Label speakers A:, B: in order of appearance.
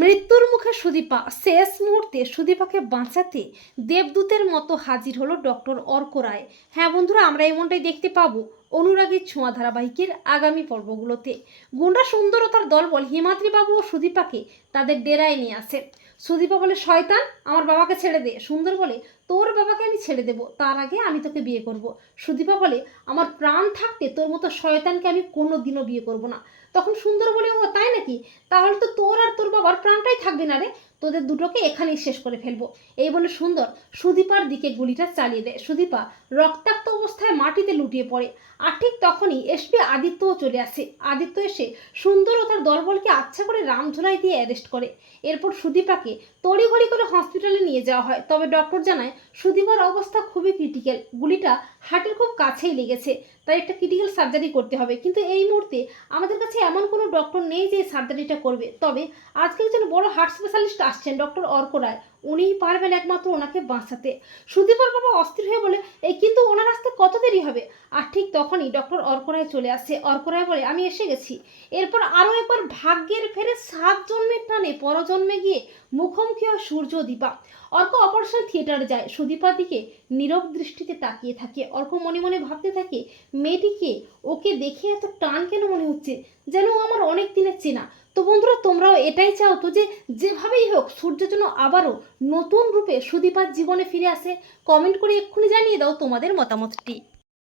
A: মৃত্যুর মুখে সুদীপা। শেষ মুহূর্তে সুদীপাকে বাঁচাতে দেবদূতের মতো হাজির হলো ডক্টর অর্ক রায়। হ্যাঁ বন্ধুরা, আমরা এমনটাই দেখতে পাবো অনুরাগীর ছোঁয়া ধারাবাহিকের আগামী পর্বগুলোতে। গুন্ডা সুন্দরতার দলবল হিমাদ্রিবাবু ও সুদীপাকে তাদের ডেরায় নিয়ে আসে। সুদীপা বলে, শয়তান, আমার বাবাকে ছেড়ে দে। সুন্দর বলে, তোর বাবাকে আমি ছেড়ে দেব, তার আগে আমি তোকে বিয়ে করব। সুদীপা বলে, আমার প্রাণ থাকতে তোর মতো শয়তানকে আমি কোনো দিনও বিয়ে করব না। তখন সুন্দর বলে, ও, তাই নাকি? তাহলে তো তোর আর তোর বাবার প্রাণটাই থাকবে না রে। তোদের দুটোকে এখানেই শেষ করে ফেলব। এই বলে সুন্দর সুদীপার দিকে গুলিটা চালিয়ে দেয়। সুদীপা রক্তাক্ত অবস্থায় মাটিতে লুটিয়ে পড়ে। আর ঠিক তখনই এসপি আদিত্যও চলে আসে। আদিত্য এসে সুন্দর ও তার দলবলকে আচ্ছা করে রামধুলাই দিয়ে অ্যারেস্ট করে। এরপর সুদীপাকে তড়িঘড়ি করে হসপিটালে নিয়ে যাওয়া হয়। তবে ডক্টর জানায়, সুদীপার অবস্থা খুবই ক্রিটিক্যাল গুলিটা হার্টের খুব কাছেই লেগেছে, তাই একটা ক্রিটিক্যাল সার্জারি করতে হবে। কিন্তু এই মুহূর্তে আমাদের কাছে এমন কোনো ডক্টর নেই যে সার্জারিটা করবে। তবে আজকে একজন বড় হার্ট স্পেশালিস্ট আসছেন ডক্টর অর্ক রায়। উনিই পারবেন একমাত্র ওনাকে বাঁচাতে। সুদীপার বাবা অস্থির হয়ে বলে, এই কিন্তু ওনার আসতে কত দেরি হবে? আর ঠিক তখনই ডক্টর অর্ক রায় চলে আসে। অর্ক রায় বলে, আমি এসে গেছি। এরপর আরও একবার ভাগ্যের ফেরে সাত জন্মের টানে পরজন্মে গিয়ে মুখোমুখি হয় সূর্য দীপা। অর্ক অপারেশন থিয়েটারে যায়। সুদীপার দিকে নীরব দৃষ্টিতে তাকিয়ে থাকে। অর্ক মনে মনে ভাবতে থাকে, মেয়েটিকে ওকে দেখে এত টান কেন মনে হচ্ছে? যেন আমার অনেক দিনের চেনা। তো বন্ধুরা, তোমরাও এটাই চাও তো যে যেভাবেই হোক, সূর্য যেন আবারও নতুন রূপে সুদীপার জীবনে ফিরে আসে। কমেন্ট করে এক্ষুনি জানিয়ে দাও তোমাদের মতামতটি।